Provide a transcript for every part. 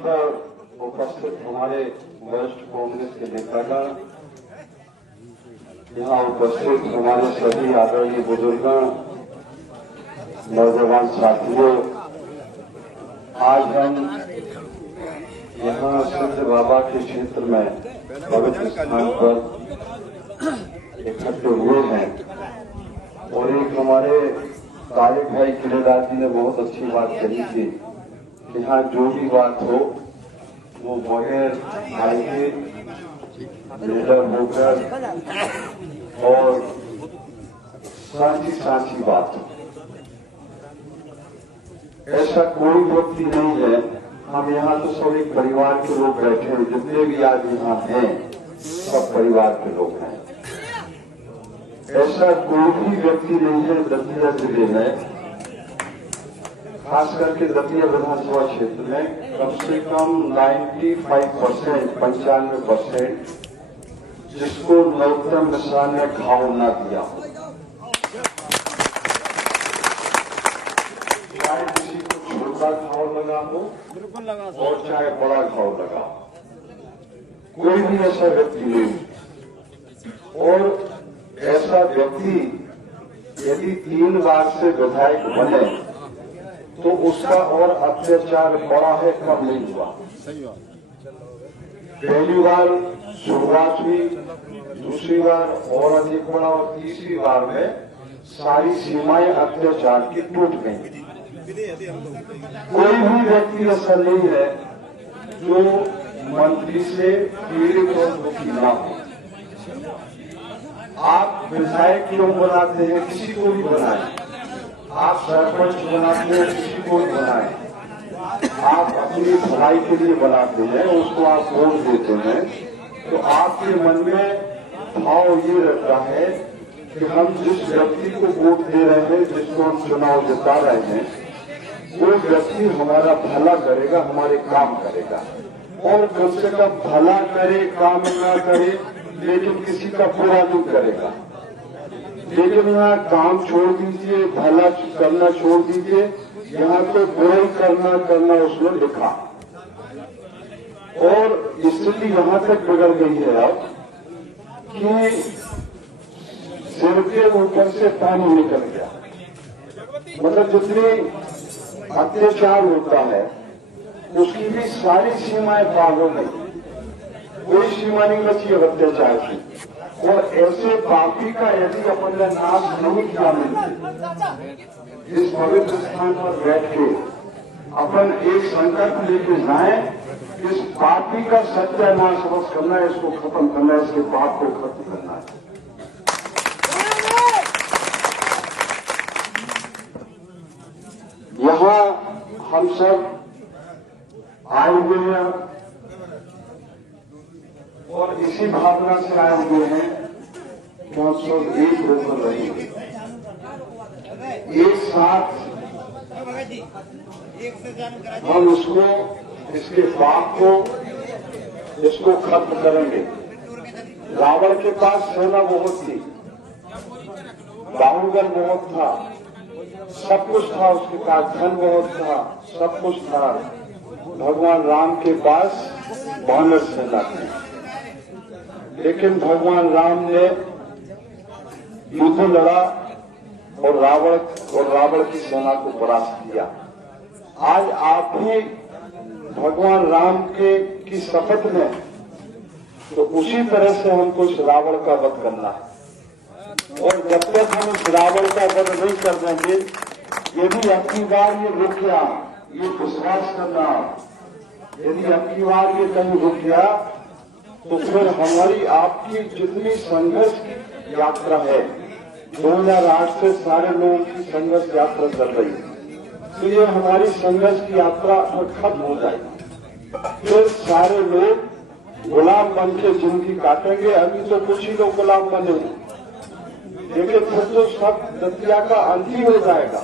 पर उपस्थित हमारे वरिष्ठ कांग्रेस के नेतागण, यहाँ उपस्थित हमारे सभी आदरणीय बुजुर्गों, नौजवान साथियों, आज हम यहाँ सिद्ध बाबा के क्षेत्र में पवित्र स्थान पर इकट्ठे हुए हैं और एक हमारे तारिक भाई किलेदार जी ने बहुत अच्छी बात कही थी कि यहाँ जो भी बात हो वो बगैर भाई के लीडर होकर और सांची बात हो। ऐसा कोई व्यक्ति नहीं है। हम यहाँ तो सब एक परिवार के लोग बैठे हैं, जितने भी आज यहाँ हैं सब परिवार के लोग हैं। ऐसा कोई भी व्यक्ति नहीं है दतिया जिले में, खास करके दतिया विधानसभा क्षेत्र में कम से कम 95% जिसको नरोत्तम मिश्रा ने घाव न दिया हो। चाहे किसी को छोटा घाव लगा हो और चाहे बड़ा घाव लगा हो, कोई भी ऐसा व्यक्ति नहीं। और ऐसा व्यक्ति यदि 3 बार से विधायक बने तो उसका और अत्याचार बड़ा है, कम नहीं हुआ। पहली बार शुरुआत हुई, दूसरी बार और अधिक बड़ा और तीसरी बार में सारी सीमाएं अत्याचार की टूट गई। कोई भी व्यक्ति ऐसा नहीं है जो मंत्री से पीड़ित और दुखी ना हो। आप विधायक क्यों बनाते हैं? किसी को भी बनाए। आप सरपंच बनाते हैं, किसी को भी बनाए। आप अपनी भलाई के लिए बनाते हैं, उसको आप वोट देते हैं, तो आपके मन में भाव ये रहता है कि हम जिस व्यक्ति को वोट दे रहे हैं, जिसको हम चुनाव जिता रहे हैं, वो व्यक्ति हमारा भला करेगा, हमारे काम करेगा। और कम से कम भला करे, काम ना करे, लेकिन किसी का बुरा नहीं करेगा। लेकिन यहाँ काम छोड़ दीजिए, भला करना छोड़ दीजिए, यहाँ तो बुराई करना उसने लिखा। और स्थिति यहाँ तक बिगड़ गई है अब कि सिर के ऊपर से पानी निकल गया। मतलब जितनी अत्याचार होता है उसकी भी सारी सीमाएं पार हो गई। कोई सीमा नहीं बची है अत्याचार की। और ऐसे पापी का यदि अपन ने नाश नहीं किया मिलते, इस पवित्र स्थान पर बैठ के अपन एक संकल्प लेके जाए, इस पापी का सत्यानाश बस करना है, इसको खत्म करना है, इसके पाप को खत्म करना है। यहाँ हम सब आए हुए हैं और इसी भावना से आए हुए हैं कि हम सब एक होकर रहेंगे, एक साथ हम इसके पाप को इसको खत्म करेंगे। रावण के पास सेना बहुत थी, बाहुबल बहुत था, सब कुछ था उसके पास, धन बहुत था, सब कुछ था। भगवान राम के पास वानर सेना थी, लेकिन भगवान राम ने युद्ध लड़ा और रावण की सेना को परास्त किया। आज आप भी भगवान राम की शपथ में, तो उसी तरह से हमको इस रावण का वध करना है। और जब तक हम इस रावण का वध नहीं कर देंगे, यदि अपनी बार ये रुक गया, ये विश्वास करना, यदि अपनी बार ये कहीं रुक गया तो फिर हमारी आपकी जितनी संघर्ष की यात्रा है, 2008 से सारे लोगों की संघर्ष यात्रा चल रही है, तो ये हमारी संघर्ष की यात्रा खत्म हो जाएगी। फिर सारे लोग गुलाम बन के जिंदगी काटेंगे। अभी तो कुछ ही लोग गुलाम बने, लेकिन फिर तो सब दतिया का अंत ही हो जाएगा।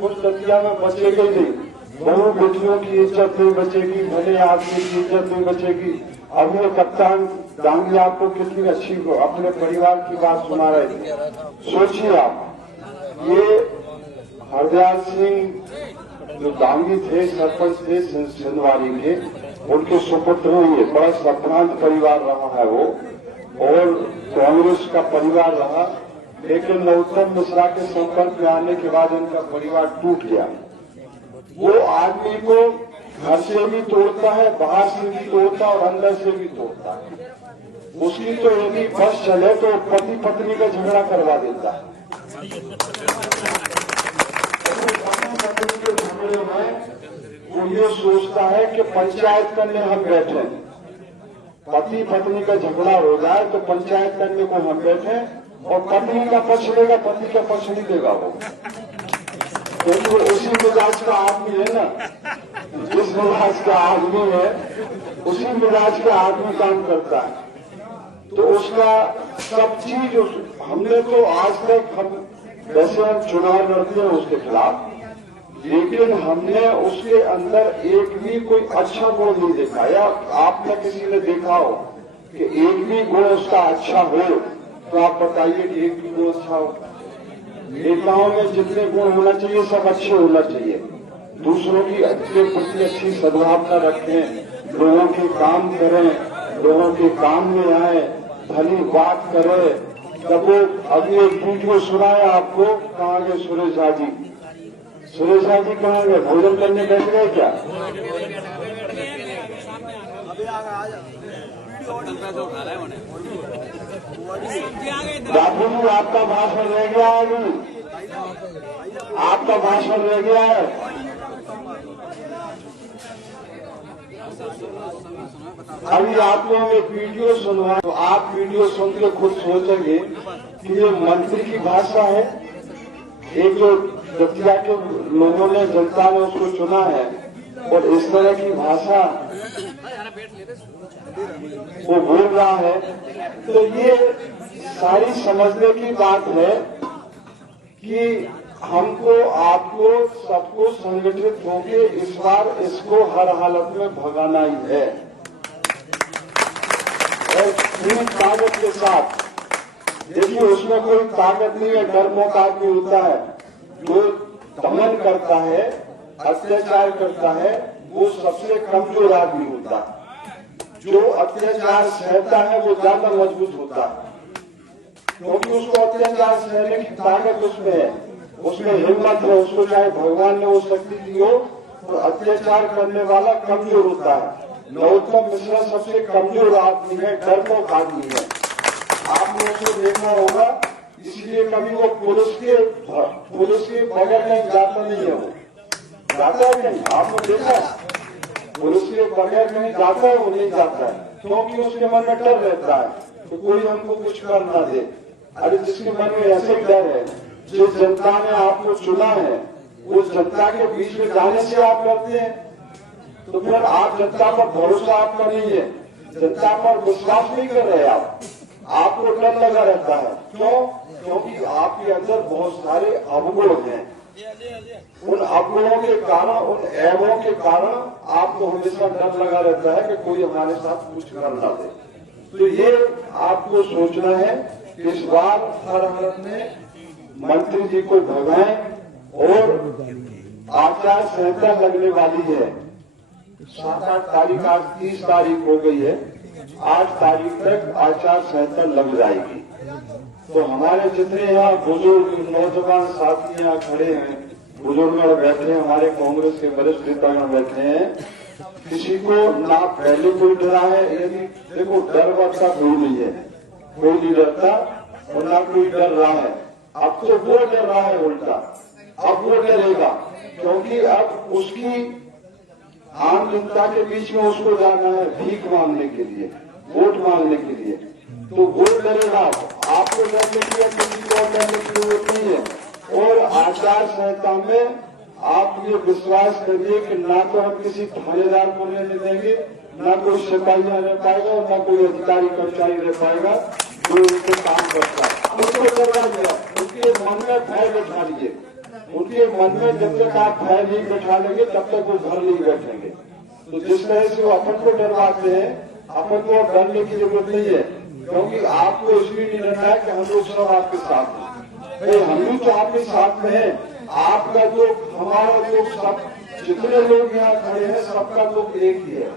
कुछ दतिया में बचेगा ही नहीं। बहु बेटियों की इज्जत नहीं बचेगी, भले आदमी की इज्जत नहीं बचेगी। अब वो कप्तान डांगी आपको कितनी अच्छी अपने परिवार की बात सुना रहे थे। सोचिए आप, ये हरदयाल सिंह जो डांगी थे, सरपंच थे सिंधवाड़ी के, उनके सुपुत्र हुए। बड़ा संभ्रांत परिवार रहा है वो, और कांग्रेस का परिवार रहा, लेकिन नरोत्तम मिश्रा के संपर्क में आने के बाद इनका परिवार टूट गया। वो आदमी को घर से भी तोड़ता है, बाहर से भी तोड़ता है और अंदर से भी तोड़ता है। उसकी तो यदि बस चले तो पति पत्नी का झगड़ा करवा देता है। पत्नी के झगड़े में वो ये सोचता है कि पंचायत करने हम बैठे, पति पत्नी का झगड़ा हो जाए तो पंचायत करने को हम बैठे, और पत्नी का पक्ष लेगा, पति का पक्ष नहीं देगा वो, क्योंकि वो उसी मिजाज का आदमी है ना। जिस मिजाज का आदमी है उसी मिजाज का आदमी काम करता है। तो उसका सब चीज हमने तो आज तक हम वैसे हम चुनाव लड़ते हैं उसके खिलाफ, लेकिन हमने उसके अंदर एक भी कोई अच्छा गुण नहीं देखा, या आपने किसी ने देखा हो कि एक भी गुण उसका अच्छा हो, तो आप बताइए कि एक भी गुण अच्छा हो। नेताओं में जितने गुण होना चाहिए सब अच्छे होना चाहिए। दूसरों की के प्रति अच्छी सद्भावना रखें, लोगों के काम करें, लोगों के काम में आए, भली बात करें। जब वो अभी एक वीडियो सुनाया आपको, कहाँ गए सुरेश झा जी? सुरेश झा जी कहाँ गए? भोजन करने बैठ गए क्या? बापू जी आपका भाषण रह गया है, अभी आपका भाषण रह गया है। अभी आप लोग एक वीडियो सुनवा, तो आप वीडियो सुन के खुद सोचेंगे कि ये मंत्री की भाषा है। एक जो दतिया के लोगों ने, जनता ने उसको चुना है, और इस तरह की भाषा वो बोल रहा है, तो ये सारी समझने की बात है कि हमको, आपको, सबको संगठित होके इस बार इसको हर हालत में भगाना ही है, और पूरी ताकत के साथ। देखिए उसमें कोई ताकत नहीं है, डरपोक आदमी होता है जो दमन करता है, अत्याचार करता है, वो सबसे कमजोर आदमी होता है। जो अत्याचार सहता है वो ज्यादा मजबूत होता है, क्योंकि उसको अत्याचार सहने की ताकत उसमें है, उसमें हिम्मत है। उसको चाहे भगवान ने वो शक्ति दी हो, तो अत्याचार करने वाला कमजोर होता है। नरोत्तम मिश्रा सबसे कमजोर आदमी है, डरपोक आदमी है। आपने उसको देखा होगा, इसलिए कभी वो पुलिस के बगैर कहीं जाता नहीं है। वो जाता है कहीं? आपने देखा पुलिस के बगैर कहीं जाता है? वो नहीं जाता है, क्योंकि उसके मन में डर रहता है कि कोई हमको कुछ कर ना दे। अरे जिसके मन में ऐसे डर है, जिस जनता ने आपको चुना है, उस जनता के बीच में जाने से आप डरते हैं, तो फिर आप जनता पर भरोसा आपका नहीं है, जनता पर विश्वास नहीं कर रहे आप, आपको डर लगा रहता है। क्यों? क्योंकि आपके अंदर बहुत सारे अवगुण हैं। उन अवगुणों के कारण, उन ऐबों के कारण आपको हमेशा डर लगा रहता है कि कोई हमारे साथ कुछ कर ना दे। तो ये आपको सोचना है कि इस बार हर हालत में मंत्री जी को भगाएं, और आचार संहिता लगने वाली है। 7-8 तारीख, आज 30 तारीख हो गई है, 8 तारीख तक आचार संहिता लग जाएगी। तो हमारे जितने यहाँ बुजुर्ग नौजवान साथी यहाँ खड़े हैं, बुजुर्ग बैठे हैं, हमारे कांग्रेस के वरिष्ठ नेतागण बैठे हैं, किसी को ना पहले कोई डरा है। यदि देखो डर का कोई नहीं है, कोई नहीं डरता, और ना कोई डर रहा है। अब तो वो डर रहा है उल्टा, अब वो डरेगा, क्योंकि अब उसकी आम जनता के बीच में उसको जाना है भीख मांगने के लिए, वोट मांगने के लिए। तो वोट डरेगा, आपको डरने की या किसी को डरने की जरूरत नहीं है। और आचार संहिता में आप ये विश्वास करिए कि ना तो हम किसी थानेदार को रहने देंगे, ना कोई सिपाही रह पाएगा, और ना कोई अधिकारी कर्मचारी रह पाएगा जो उनके काम करता है। उसको डरना दिया, उनके मन में भय बैठा लीजिए। उनके मन में जब तक आप भय नहीं बैठा लेंगे तब तक वो घर नहीं बैठेंगे। तो जिस तरह से वो अपन को डरवाते हैं, अपन को डरने की जरूरत नहीं है, क्योंकि आपको इसलिए नहीं डरना है कि हम लोग सब आपके साथ हैं। हम भी तो आपके साथ में हैं। आपका जो, हमारा जो, सब जितने लोग यहाँ खड़े हैं सबका लोग एक ही है।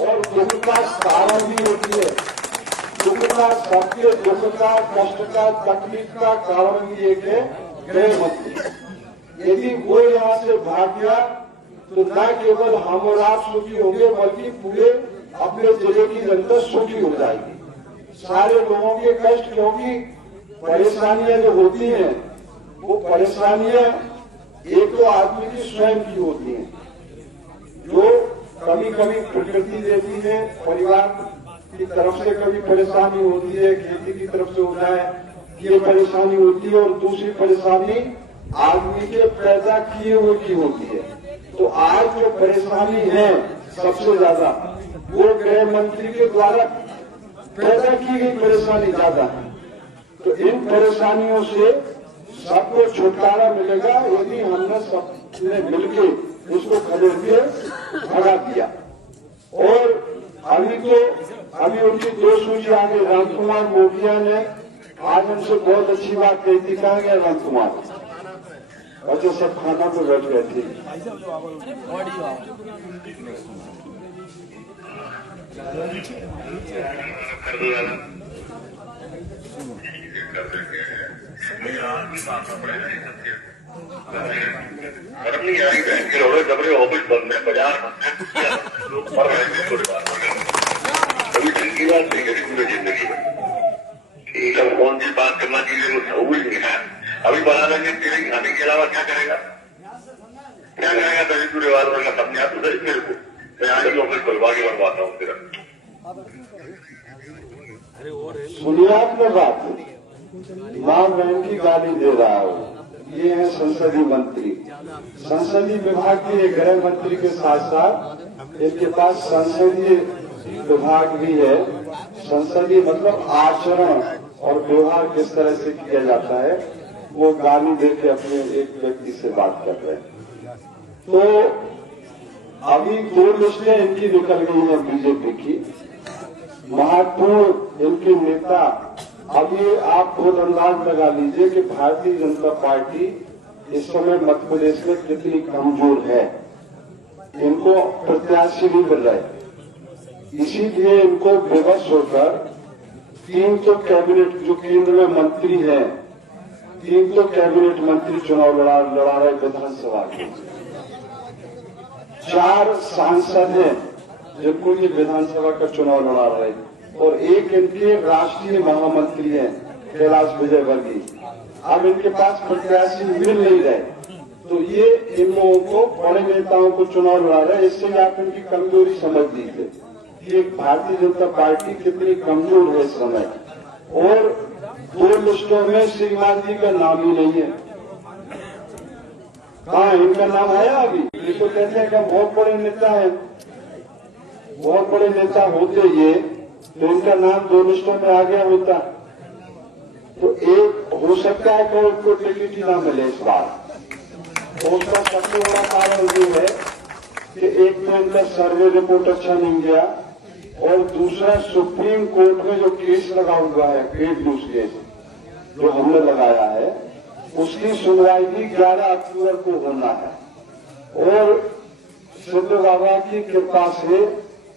और दुख का कारण भी होती है। दुख का, सबके दुख का, कष्ट का, तकलीफ का कारण भी एक है गृह मंत्री। यदि वो यहाँ से भाग गया तो न केवल हम और आप सुखी होंगे बल्कि पूरे अपने जिले की जनता सुखी हो जाएगी। सारे लोगों के कष्ट, क्योंकि परेशानियां जो होती हैं वो परेशानियां एक तो आदमी की स्वयं की होती हैं, जो कभी कभी प्रकृति देती है, परिवार की तरफ से कभी परेशानी होती है, खेती की तरफ से हो जाए ये परेशानी होती है, और दूसरी परेशानी आदमी के पैदा किए हुए की होती है। तो आज जो परेशानी है सबसे ज्यादा वो गृह मंत्री के द्वारा पैदा की गई परेशानी ज्यादा है। तो इन परेशानियों से सबको छुटकारा मिलेगा यदि हमने सबने मिलकर इसको खदेड़ के भगा दिया। और अभी उनकी दो सूची आगे रामकुमार मोदिया ने आज हमसे बहुत अच्छी बात कही थी। कहाँ गया रामकुमार? अच्छा, सब खाना पे बैठ गए थे। गर्म नहीं आई बहन के लोग जबरे ऑफिस बंद है, बाजार लोग मर रहे हैं। कभी ठंडी बात नहीं करी पूरी जिंदगी में। ठीक है, कौन सी बात करना चाहिए वो सब ही नहीं है। अभी बना लेंगे तेरे खाने के अलावा क्या करेगा? क्या करेगा? दही पूरे वालों का समझा तो सही मेरे को। मैं आज ही ऑफिस खुलवा के बनवाता हूँ तेरा। सुनिए आपने बात, मां बहन की गाली दे रहा हो। ये है संसदीय मंत्री। संसदीय विभाग के गृह मंत्री के साथ साथ इनके पास संसदीय विभाग भी है। संसदीय मतलब आचरण और व्यवहार किस तरह से किया जाता है, वो गाली देके अपने एक व्यक्ति से बात कर रहे हैं। तो अभी 2 लिस्टें इनकी निकल गई है बीजेपी की। महत्वपूर्ण इनके नेता, अभी आप खुद अंदाज लगा लीजिए कि भारतीय जनता पार्टी इस समय मध्य प्रदेश में कितनी कमजोर है। इनको प्रत्याशी नहीं मिल रहे, इसीलिए इनको बेबस होकर 3 तो कैबिनेट जो केंद्र में मंत्री हैं, 3 तो कैबिनेट मंत्री चुनाव लड़ा रहे विधानसभा के। 4 सांसद हैं जिनको ये विधानसभा का चुनाव लड़ा रहे, और एक इनके राष्ट्रीय महामंत्री हैं कैलाश विजयवर्गीय। अब इनके पास प्रत्याशी मिल नहीं रहे, तो ये इन लोगों को, बड़े नेताओं को चुनाव लड़ा रहे। इससे आप इनकी कमजोरी समझ लीजिए कि भारतीय जनता पार्टी कितनी कमजोर है इस समय। और 2 लिस्टों में श्रीमान जी का नाम ही नहीं है। कहाँ इनका नाम है? अभी ये तो कहते हैं कि बहुत बड़े नेता है, बहुत बड़े नेता होते ये तो इनका नाम 2 लिस्टों में आ गया होता। तो एक हो सकता है कि उनको टिकट ही ना मिले इस बार। तो उसका सबसे बड़ा कारण ये है कि एक तो इनका सर्वे रिपोर्ट अच्छा नहीं गया, और दूसरा सुप्रीम कोर्ट में जो केस लगा हुआ है, फेक न्यूज केस जो हमने लगाया है, उसकी सुनवाई भी 11 अक्टूबर को होना है। और सिद्ध बाबा की कृपा से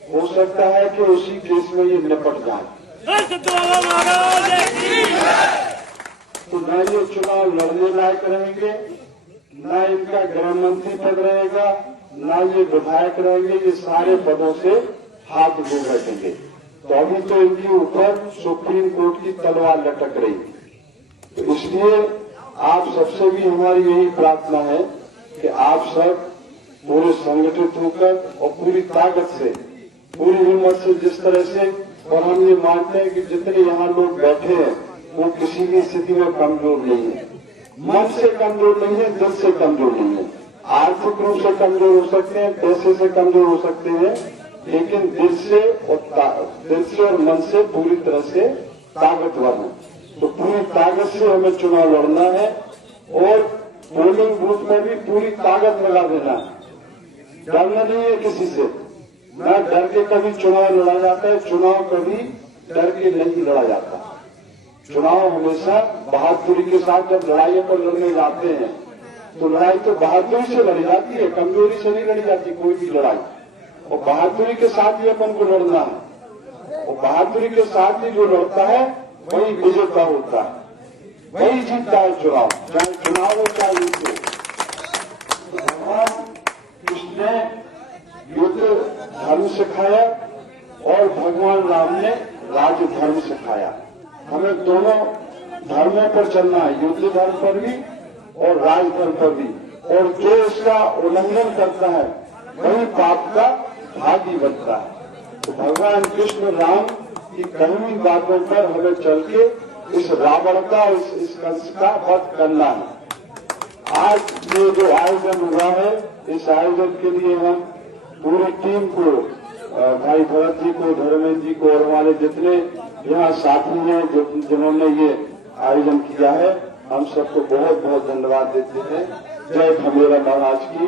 हो सकता है कि उसी केस में ये निपट जाए। तो न ये चुनाव लड़ने लायक रहेंगे, न इनका गृह मंत्री पद रहेगा, न ये विधायक रहेंगे। ये सारे पदों से हाथ धो बैठेंगे। तो अभी तो इनके ऊपर सुप्रीम कोर्ट की तलवार लटक रही। तो इसलिए आप सबसे भी हमारी यही प्रार्थना है कि आप सब पूरे संगठित होकर और पूरी ताकत से, पूरी हिम्मत से, जिस तरह से, और हम ये मानते हैं कि जितने यहाँ लोग बैठे हैं वो किसी भी स्थिति में कमजोर नहीं है। मन से कमजोर नहीं है, दिल से कमजोर नहीं है। आर्थिक रूप से कमजोर हो सकते हैं, पैसे से कमजोर हो सकते हैं, लेकिन दिल से और मन से पूरी तरह से ताकतवर है। तो पूरी ताकत से हमें चुनाव लड़ना है, और पोलिंग बूथ में भी पूरी ताकत लगा देना है। डरना नहीं है किसी से, न डर के कभी चुनाव लड़ा जाता है, चुनाव कभी डर के नहीं लड़ा जाता। चुनाव हमेशा बहादुरी के साथ, जब लड़ाई पर लड़ने जाते हैं तो लड़ाई तो बहादुरी से लड़ी जाती है, कमजोरी से नहीं लड़ी जाती कोई भी लड़ाई। वो बहादुरी के साथ ही अपन को लड़ना है। वो बहादुरी के साथ ही जो लड़ता है वही विजेता होता है, वही जीतता है चुनाव, चाहे चुनाव हो चाहे युद्ध हो। भगवान कृष्ण ने युद्ध धर्म सिखाया और भगवान राम ने राज्य धर्म सिखाया। हमें दोनों धर्मों पर चलना है, युद्ध धर्म पर भी और राज धर्म पर भी। और जो इसका उल्लंघन करता है वही पाप का भागी बनता है। तो भगवान कृष्ण राम की कही हुई बातों पर हमें चल के इस रावण का, इस कंस का वध करना है। आज ये जो आयोजन हुआ है, इस आयोजन के लिए हम पूरी टीम को, भाई भरत जी को, धर्मेंद्र जी को और हमारे जितने यहाँ साथी हैं जिन्होंने ये आयोजन किया है, हम सबको बहुत बहुत धन्यवाद देते हैं। जय खमेरा महाराज की,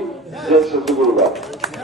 जय सतगुरु बाबा।